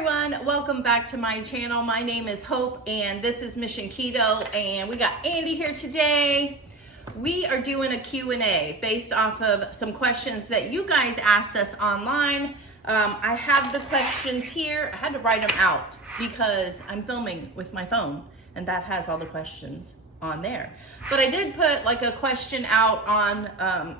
everyone, welcome back to my channel. My name is Hope and this is MissionKeto, and we got Andy here today. We are doing a Q&A based off of some questions that you guys asked us online. I have the questions here. I had to write them out because I'm filming with my phone and that has all the questions on there. But I did put like a question out on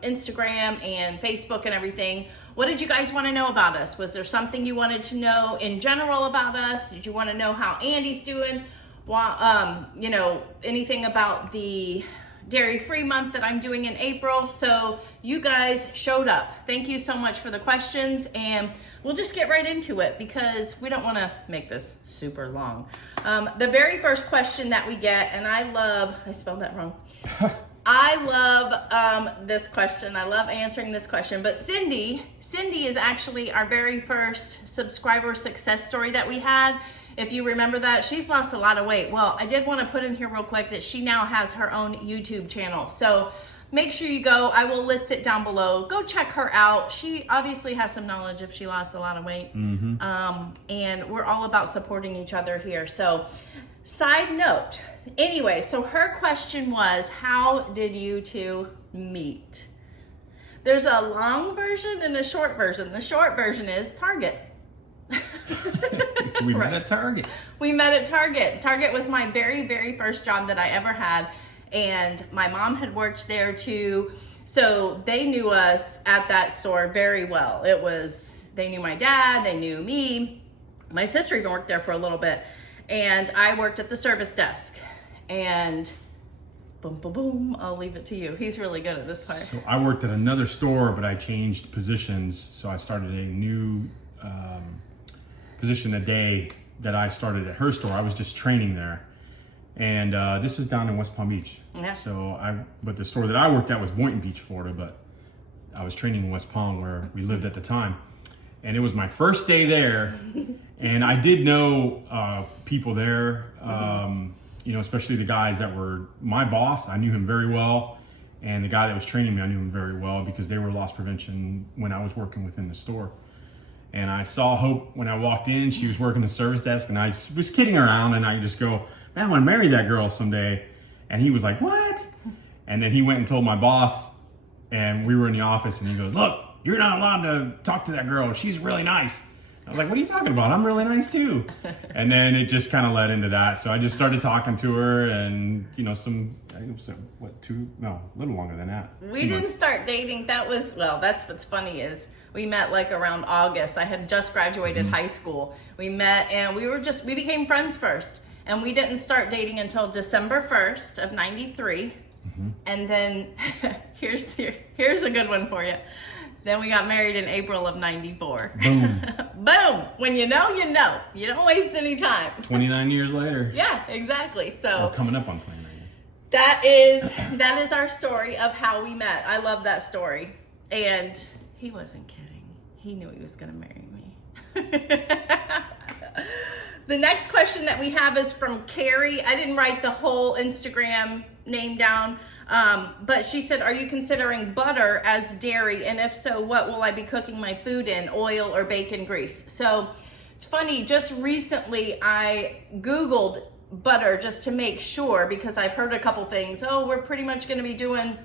Instagram and Facebook and everything. What did you guys want to know about us? Was there something you wanted to know in general about us? Did you want to know how Andy's doing? You know, anything about the dairy-free month that I'm doing in April? So you guys showed up. Thank you so much for the questions, and we'll just get right into it because we don't want to make this super long. The very first question that we get, and I spelled that wrong. I love this question. I love answering this question. But Cindy is actually our very first subscriber success story that we had. If you remember that, she's lost a lot of weight. Well, I did want to put in here real quick that she now has her own YouTube channel. So make sure you go. I will list it down below. Go check her out. She obviously has some knowledge if she lost a lot of weight. And we're all about supporting each other here. So side note, anyway, so her question was, how did you two meet? There's a long version and a short version. The short version is Target. We met at Target. We met at Target. Target was my very, very first job that I ever had. And my mom had worked there too. So they knew us at that store very well. They knew my dad, they knew me. My sister even worked there for a little bit. And I worked at the service desk. And boom, boom, boom, I'll leave it to you. He's really good at this part. So I worked at another store, but I changed positions. So I started a new position the day that I started at her store. I was just training there. And this is down in West Palm Beach. Yeah. But the store that I worked at was Boynton Beach, Florida, but I was training in West Palm where we lived at the time. And it was my first day there. And I did know people there, you know, especially the guys that were my boss. I knew him very well. And the guy that was training me, I knew him very well because they were loss prevention when I was working within the store. And I saw Hope when I walked in. She was working the service desk, and I was kidding around, and I just go, man, I want to marry that girl someday. And he was like, what? And then he went and told my boss, and we were in the office, and he goes, look, you're not allowed to talk to that girl. She's really nice. I was like, what are you talking about? I'm really nice too. And then it just kind of led into that. So I just started talking to her, and you know, a little longer than that. We didn't start dating. That's what's funny is we met like around August. I had just graduated high school. We met and we became friends first. And we didn't start dating until December 1st of 93. And then here's a good one for you. Then we got married in April of 94. Boom. Boom. When you know, you know. You don't waste any time. 29 years later. Yeah, exactly. So or coming up on 29 years. That is our story of how we met. I love that story. And he wasn't kidding. He knew he was going to marry me. The next question that we have is from Carrie. I didn't write the whole Instagram name down, but she said, are you considering butter as dairy? And if so, what will I be cooking my food in, oil or bacon grease? So it's funny, just recently I Googled butter just to make sure, because I've heard a couple things. Oh, we're pretty much going to be doing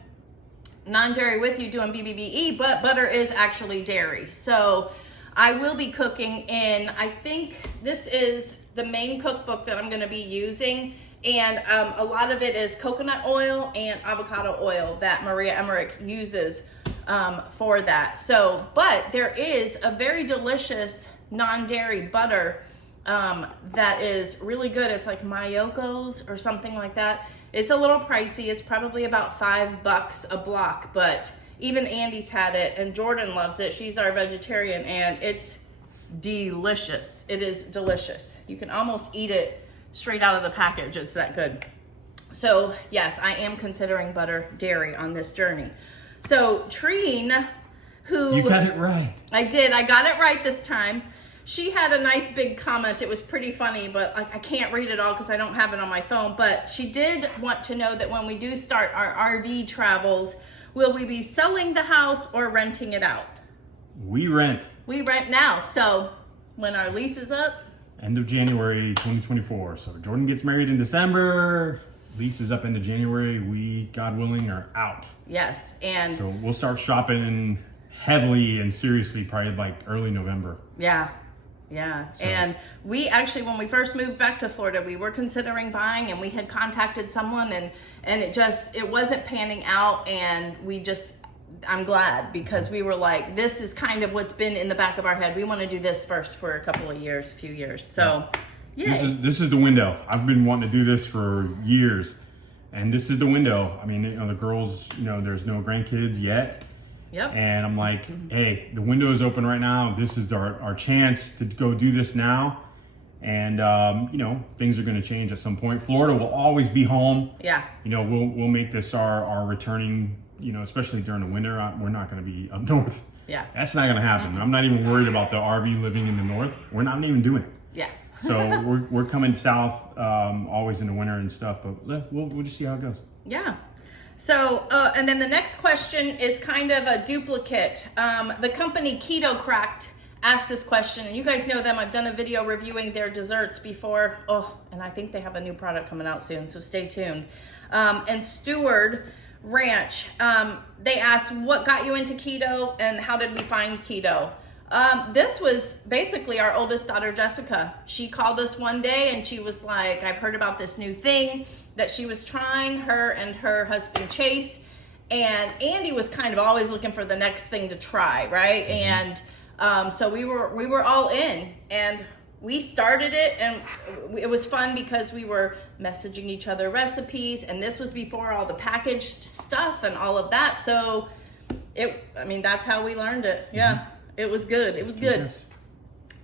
non-dairy with you, doing BBBE, but butter is actually dairy. So I will be cooking in, I think this is the main cookbook that I'm going to be using. And a lot of it is coconut oil and avocado oil that Maria Emmerich uses for that. So, but there is a very delicious non-dairy butter that is really good. It's like Mayoko's or something like that. It's a little pricey. It's probably about $5 a block, but even Andy's had it and Jordan loves it. She's our vegetarian and it's delicious. It is delicious. You can almost eat it straight out of the package. It's that good. So yes, I am considering butter dairy on this journey. So Treen, who... You got it right. I did. I got it right this time. She had a nice big comment. It was pretty funny, but I can't read it all because I don't have it on my phone. But she did want to know that when we do start our RV travels, will we be selling the house or renting it out? We rent. We rent now. So when our lease is up, end of January 2024. So Jordan gets married in December. Lease is up into January. We, God willing, are out. Yes, and so we'll start shopping heavily and seriously probably like early November. Yeah. So. And we actually, when we first moved back to Florida, we were considering buying, and we had contacted someone, and it wasn't panning out, and I'm glad, because we were like, this is kind of what's been in the back of our head. We want to do this first for a few years. So, yeah. This is the window. I've been wanting to do this for years, and this is the window. I mean, the girls, there's no grandkids yet. Yep. And I'm like, hey, the window is open right now. This is our chance to go do this now. And, things are going to change at some point. Florida will always be home. Yeah. We'll make this our returning, especially during the winter. We're not going to be up north. Yeah. That's not going to happen. Mm-hmm. I'm not even worried about the RV living in the north. We're not even doing it. Yeah. So we're coming south, always in the winter and stuff, but we'll just see how it goes. Yeah. So, and then the next question is kind of a duplicate. The company Keto Cracked asked this question, and you guys know them. I've done a video reviewing their desserts before. Oh, and I think they have a new product coming out soon, so stay tuned. And Steward Ranch, they asked, what got you into keto, and how did we find keto? This was basically our oldest daughter, Jessica. She called us one day, and she was like, I've heard about this new thing that she was trying, her and her husband Chase, and Andy was kind of always looking for the next thing to try, right? And so we were all in, and we started it, and it was fun because we were messaging each other recipes, and this was before all the packaged stuff and all of that. So that's how we learned it. Yeah, it was good. It was good. Yes.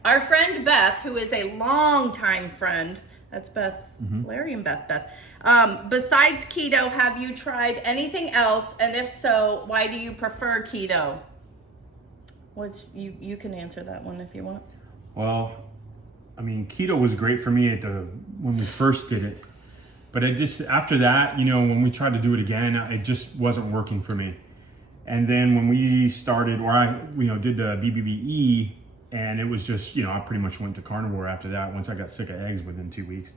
Our friend Beth, who is a longtime friend, that's Beth, Larry and Beth. Besides keto, have you tried anything else? And if so, why do you prefer keto? You can answer that one if you want. Well, I mean, keto was great for me when we first did it. But after that, when we tried to do it again, it just wasn't working for me. And then when we started, or I did the BBBE, and it was just, I pretty much went to carnivore after that once I got sick of eggs within 2 weeks.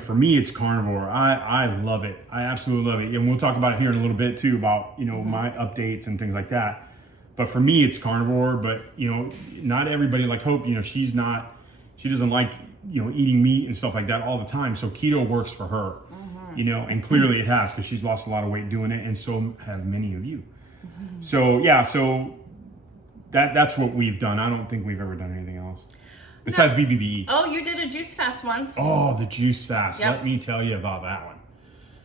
For me, it's carnivore. I love it. I absolutely love it. And we'll talk about it here in a little bit too, about, my updates and things like that. But for me, it's carnivore. But, not everybody, like Hope, she doesn't like, eating meat and stuff like that all the time. So keto works for her, and clearly it has, because she's lost a lot of weight doing it. And so have many of you. So, yeah, that's what we've done. I don't think we've ever done anything else. Besides BBBE. Oh, you did a juice fast once. Oh, the juice fast. Yep. Let me tell you about that one.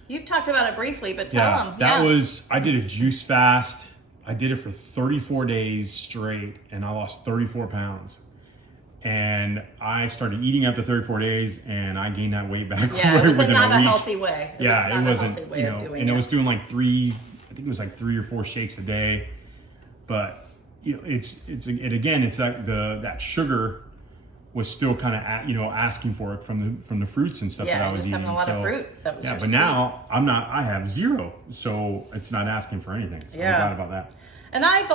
You've talked about it briefly, but tell them. I did a juice fast. I did it for 34 days straight, and I lost 34 pounds. And I started eating after 34 days, and I gained that weight back. Yeah, it was not a healthy way. It wasn't, and it was doing like 3 or 4 shakes a day. But, it's like that sugar was still kind of asking for it from the fruits and stuff that I was eating. Having a lot of fruit. That was but now I have 0, so it's not asking for anything. So I'm glad about that. And I've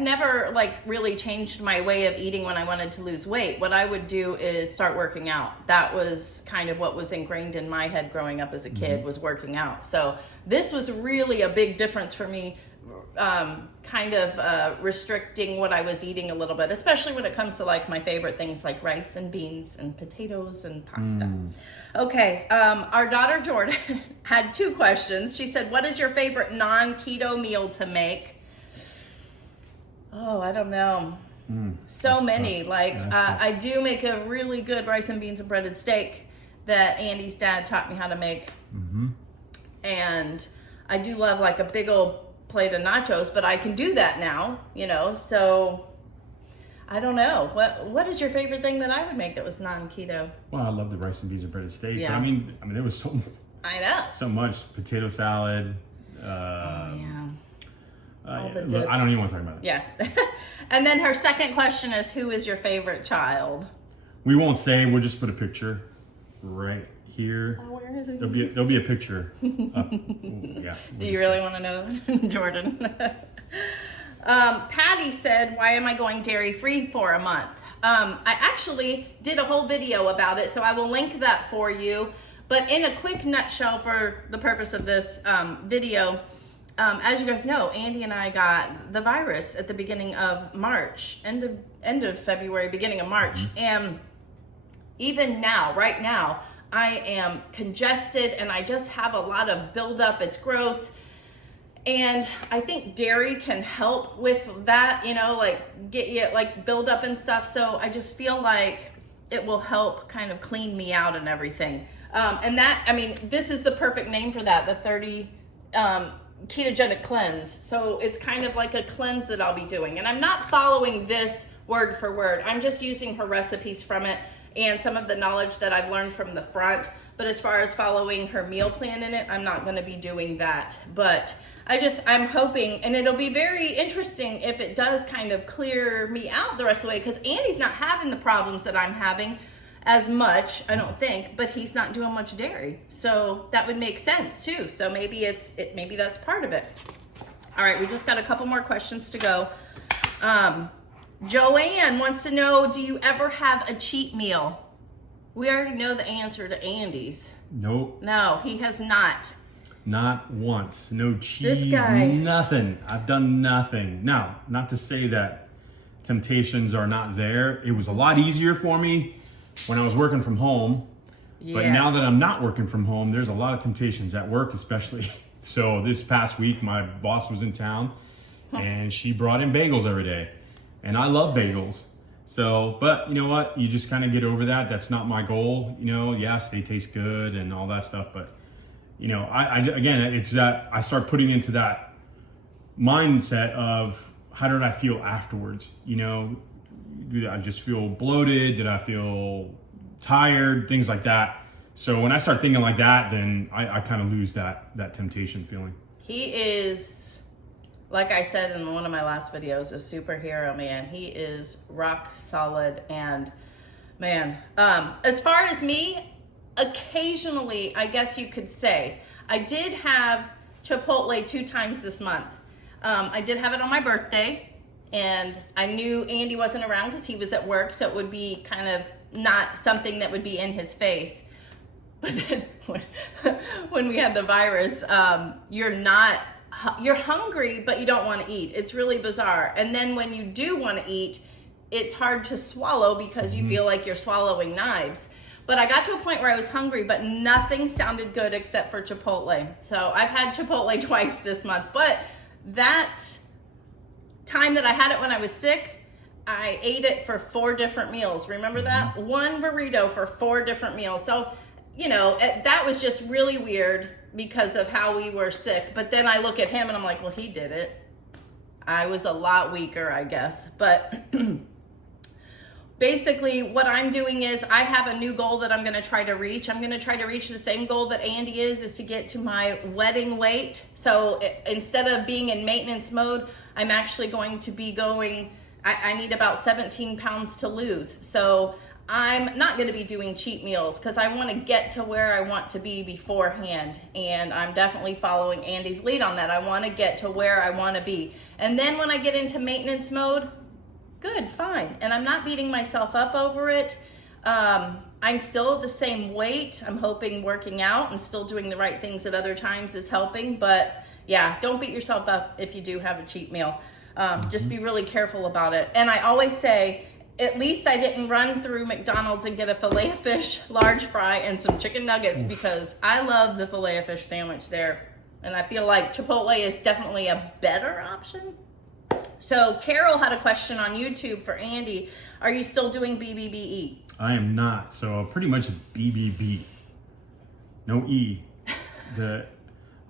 never like really changed my way of eating when I wanted to lose weight. What I would do is start working out. That was kind of what was ingrained in my head growing up as a kid, was working out. So this was really a big difference for me. Restricting what I was eating a little bit, especially when it comes to like my favorite things like rice and beans and potatoes and pasta. Okay, our daughter Jordan had 2 questions. She said, what is your favorite non-keto meal to make? Oh, I don't know. So many. I do make a really good rice and beans and breaded steak that Andy's dad taught me how to make. And I do love like a big old plate of nachos, but I can do that now, so I don't know. What is your favorite thing that I would make that was non-keto? Well, I love the rice and beans and breaded steak. Yeah. But I mean there was so much potato salad. All the dips. I don't even want to talk about it. Yeah. And then her second question is, who is your favorite child? We won't say. We'll just put a picture right here. Oh, where is it? There'll be a picture up. Yeah. Do you really want to know, Jordan? Patty said, why am I going dairy free for a month? I actually did a whole video about it, so I will link that for you. But in a quick nutshell for the purpose of this video, as you guys know, Andy and I got the virus at the beginning of March, end of February, beginning of March. And even now, right now, I am congested and I just have a lot of buildup. It's gross. And I think dairy can help with that, you know, like get you like build up and stuff. So I just feel like it will help kind of clean me out and everything. And that, I mean, this is the perfect name for that, the 30 ketogenic cleanse. So it's kind of like a cleanse that I'll be doing. And I'm not following this word for word. I'm just using her recipes from it and some of the knowledge that I've learned from the front. But as far as following her meal plan in it, I'm not going to be doing that. But I'm hoping, and it'll be very interesting if it does kind of clear me out the rest of the way, because Andy's not having the problems that I'm having as much, I don't think, but he's not doing much dairy. So that would make sense too. So maybe maybe that's part of it. All right, we just got a couple more questions to go. Joanne wants to know, do you ever have a cheat meal? We already know the answer to Andy's. Nope. No, he has not. Not once. No cheese, This guy. nothing. I've done nothing. Now, not to say that temptations are not there. It was a lot easier for me when I was working from home. Yes. But now that I'm not working from home, there's a lot of temptations at work, especially. So this past week, my boss was in town and she brought in bagels every day. And I love bagels. So, but you know what? You just kind of get over that. That's not my goal. You know, yes, they taste good and all that stuff. But, you know, again, it's that I start putting into that mindset of how did I feel afterwards? You know, did I just feel bloated? Did I feel tired? Things like that. So when I start thinking like that, then I kind of lose that temptation feeling. He is, like I said in one of my last videos, a superhero, man. He is rock solid. And man, as far as me, occasionally, I guess you could say, I did have Chipotle 2 times this month. I did have it on my birthday, and I knew Andy wasn't around because he was at work, so it would be kind of not something that would be in his face. But then when we had the virus, you're hungry, but you don't want to eat. It's really bizarre. And then when you do want to eat, it's hard to swallow because you feel like you're swallowing knives. But I got to a point where I was hungry, but nothing sounded good except for Chipotle. So I've had Chipotle twice this month. But that time that I had it when I was sick, I ate it for 4 different meals. Remember that? 1 burrito for 4 different meals. So, you know, that was just really weird because of how we were sick. But then I look at him and I'm like, well, he did it. I was a lot weaker, I guess. But basically what I'm doing is I have a new goal that I'm going to try to reach. I'm going to try to reach the same goal that Andy is to get to my wedding weight. So instead of being in maintenance mode, I'm actually going to be going, I need about 17 pounds to lose. So I'm not going to be doing cheat meals because I want to get to where I want to be beforehand. And I'm definitely following Andy's lead on that. I want to get to where I want to be. And then when I get into maintenance mode, good, fine. And I'm not beating myself up over it. I'm still the same weight. I'm hoping working out and still doing the right things at other times is helping. But yeah, don't beat yourself up if you do have a cheat meal. Just be really careful about it. And I always say, at least I didn't run through McDonald's and get a filet of fish, large fry, and some chicken nuggets because I love the filet of fish sandwich there. And I feel like Chipotle is definitely a better option. So Carol had a question on YouTube for Andy. Are you still doing BBBE? I am not. So pretty much BBB. No E.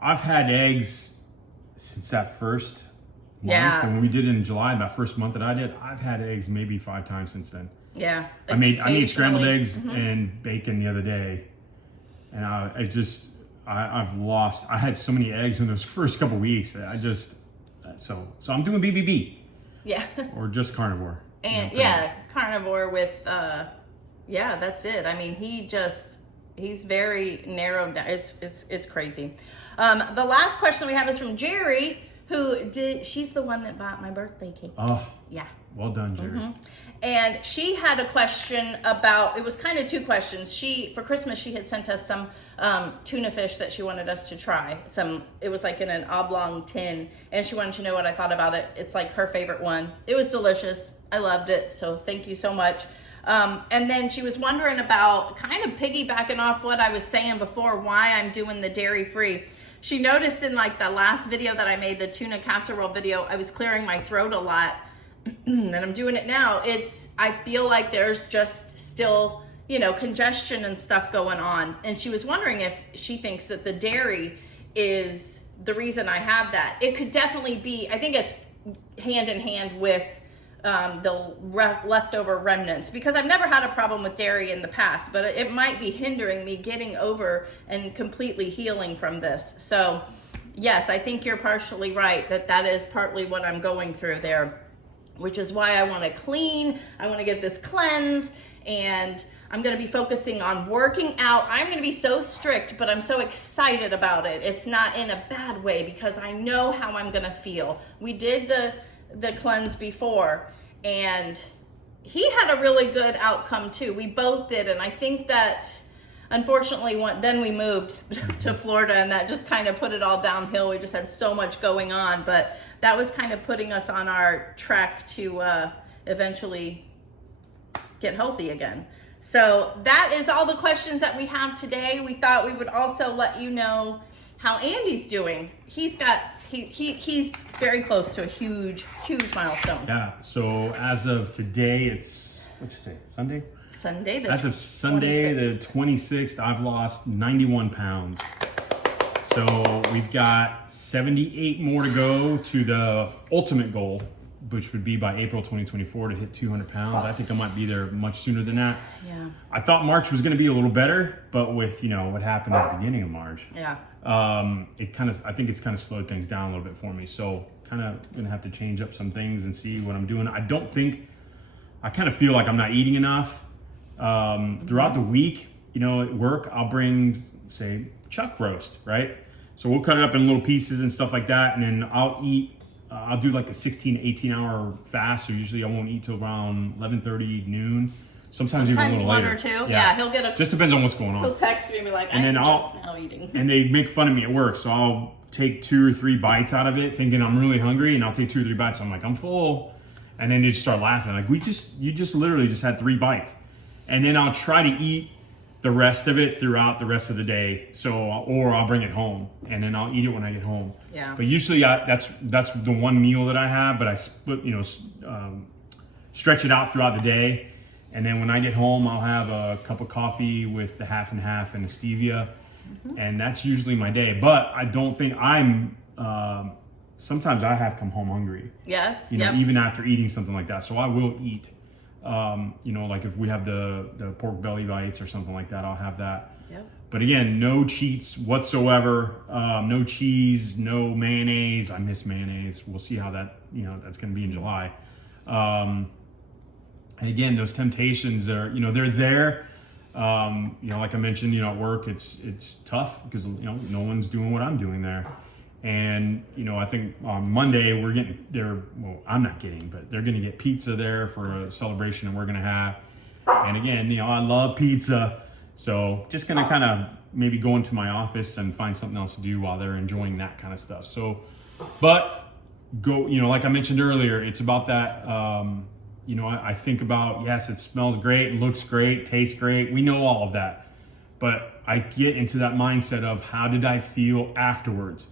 I've had eggs since that first month. Yeah. And when we did it in July, that first month that I did, I've had eggs maybe 5 times since then. Yeah. I made scrambled eggs and bacon the other day. And I've lost. I had so many eggs in those first couple weeks. So I'm doing BBB. Yeah. Or just carnivore. And yeah, carnivore with, that's it. I mean, he's very narrowed down. It's crazy. The last question we have is from Jerry, She's the one that bought my birthday cake. Oh, Yeah. well done, Jerry. And she had a question about, it was kind of two questions. For Christmas, she had sent us some tuna fish that she wanted us to try. It was like in an oblong tin, and she wanted to know what I thought about it. It's like her favorite one. It was delicious. I loved it, so thank you so much. And then she was wondering about, kind of piggybacking off what I was saying before, why I'm doing the dairy-free. She noticed in like the last video that I made, the tuna casserole video, I was clearing my throat a lot. And I'm doing it now. I feel like there's just still, congestion and stuff going on. And she was wondering if she thinks that the dairy is the reason I had that. It could definitely be, I think it's hand in hand with the leftover remnants, because I've never had a problem with dairy in the past, but it might be hindering me getting over and completely healing from this. So yes, I think you're partially right that is partly what I'm going through there, which is why I want to clean. I want to get this cleanse, and I'm going to be focusing on working out. I'm going to be so strict, but I'm so excited about it. It's not in a bad way, because I know how I'm going to feel. We did the cleanse before, and he had a really good outcome too. We both did, and I think that unfortunately then we moved to Florida, and that just kind of put it all downhill. We just had so much going on, but that was kind of putting us on our track to eventually get healthy again. So that is all the questions that we have today. We thought we would also let you know how Andy's doing. He's very close to a huge milestone. Yeah. So as of today, what's today? Sunday? Sunday. As of Sunday, 26th. The 26th, I've lost 91 pounds. So we've got 78 more to go to the ultimate goal, which would be by April 2024 to hit 200 pounds. I think I might be there much sooner than that. Yeah. I thought March was going to be a little better, but with, what happened at the beginning of March, yeah. I think it's kind of slowed things down a little bit for me. So kind of going to have to change up some things and see what I'm doing. I kind of feel like I'm not eating enough. Throughout the week, at work, I'll bring, say, chuck roast, right? So we'll cut it up in little pieces and stuff like that. And then I'll do like a 16 to 18 hour fast. So usually I won't eat till around 11:30 noon. Sometimes even a little one later. Or two. Yeah, he'll get just depends on what's going on. He'll text me and be like, I'm just now eating. And they make fun of me at work. So I'll take 2 or 3 bites out of it thinking I'm really hungry. And I'll take 2 or 3 bites. I'm like, I'm full. And then they just start laughing. Like, you just literally just had 3 bites. And then I'll try to eat the rest of it throughout the rest of the day. Or I'll bring it home and then I'll eat it when I get home. Yeah. But usually that's the one meal that I have, but I split, stretch it out throughout the day. And then when I get home, I'll have a cup of coffee with the half and half and a stevia. And that's usually my day. But I don't think sometimes I have come home hungry. Yes. Even after eating something like that. So I will eat. Like if we have the pork belly bites or something like that, I'll have that. Yep. But again, no cheats whatsoever. No cheese, no mayonnaise. I miss mayonnaise. We'll see how that, that's going to be in July. And again, those temptations are, they're there. Like I mentioned, at work, it's tough because, no one's doing what I'm doing there. And, I think on Monday I'm not getting, but they're going to get pizza there for a celebration that we're going to have. And again, I love pizza. So just going to kind of maybe go into my office and find something else to do while they're enjoying that kind of stuff. So, but go, like I mentioned earlier, it's about that, I think about, yes, it smells great, looks great, tastes great. We know all of that. But I get into that mindset of how did I feel afterwards?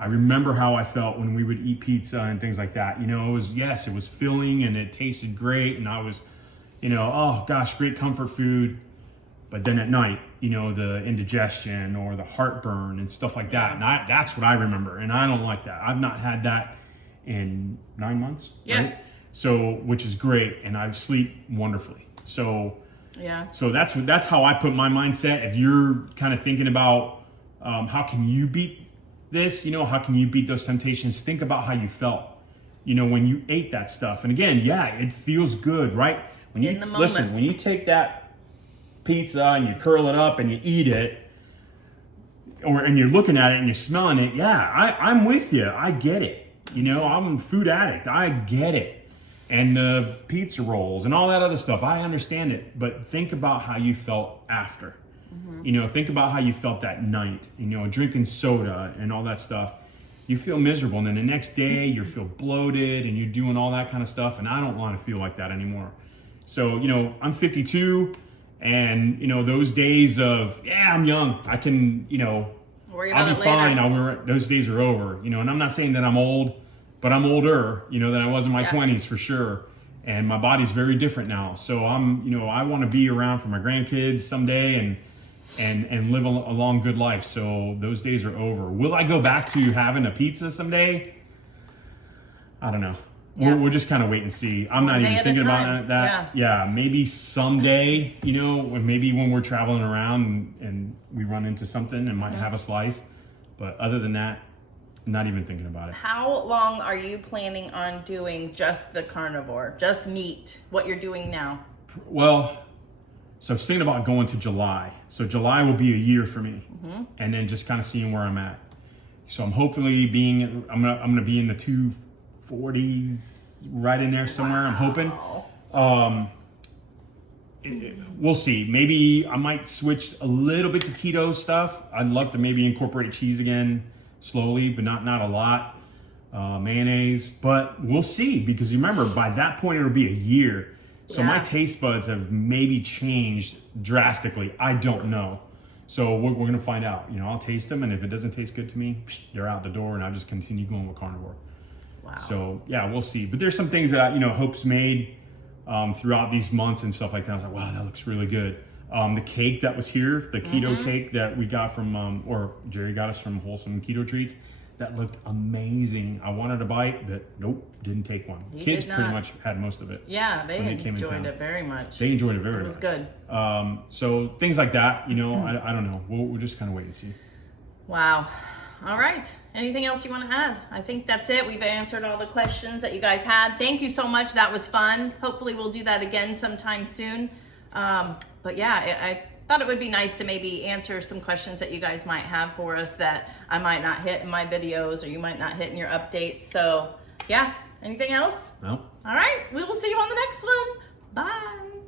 I remember how I felt when we would eat pizza and things like that. It was filling and it tasted great. And I was, oh gosh, great comfort food. But then at night, the indigestion or the heartburn and stuff like that. And that's what I remember. And I don't like that. I've not had that in 9 months. Yeah. Right? So, which is great. And I sleep wonderfully. So, yeah. So that's how I put my mindset. If you're kind of thinking about how can you beat this, how can you beat those temptations? Think about how you felt, when you ate that stuff. And again, it feels good, right? When you listen, when you take that pizza and you curl it up and you eat it, and you're looking at it and you're smelling it, I'm with you. I get it. You know, I'm a food addict. I get it. And the pizza rolls and all that other stuff, I understand it. But think about how you felt after. You know, think about how you felt that night, you know, drinking soda and all that stuff. You feel miserable, and then the next day you feel bloated and you're doing all that kind of stuff, and I don't want to feel like that anymore. So, you know, I'm 52, and, you know, those days of, yeah, I'm young, I can, you know, I'll be fine, those days are over, you know, and I'm not saying that I'm old, but I'm older, you know, than I was in my 20s for sure, and my body's very different now. So I'm, you know, I want to be around for my grandkids someday and live a long, good life. So those days are over. Will I go back to having a pizza someday? I don't know. Yeah. We'll just kind of wait and see. I'm not even thinking about that. Yeah, maybe someday, you know, maybe when we're traveling around and we run into something and might have a slice. But other than that, I'm not even thinking about it. How long are you planning on doing just the carnivore, just meat, what you're doing now? Well, so I was thinking about going to July. So July will be a year for me, and then just kind of seeing where I'm at. So I'm hopefully I'm gonna be in the 240s, right in there somewhere. I'm hoping. We'll see. Maybe I might switch a little bit to keto stuff. I'd love to maybe incorporate cheese again slowly, but not a lot. Mayonnaise, but we'll see, because remember, by that point it'll be a year. So my taste buds have maybe changed drastically. I don't know. So we're going to find out. You know, I'll taste them, and if it doesn't taste good to me, they're out the door, and I'll just continue going with carnivore. Wow. So yeah, we'll see. But there's some things that, you know, Hope's made throughout these months and stuff like that. I was like, wow, that looks really good. The cake that was here, the keto cake that we got from, or Jerry got us from Wholesome Keto Treats, that looked amazing. I wanted a bite, but nope, didn't take one. Kids pretty much had most of it. Yeah, they enjoyed it very much. They enjoyed it very much. It was good. So things like that, you know, I don't know. We'll just kind of wait and see. Wow. All right. Anything else you want to add? I think that's it. We've answered all the questions that you guys had. Thank you so much. That was fun. Hopefully we'll do that again sometime soon. But yeah, I thought it would be nice to maybe answer some questions that you guys might have for us that I might not hit in my videos, or you might not hit in your updates. So yeah, anything else? No. All right, we will see you on the next one. Bye.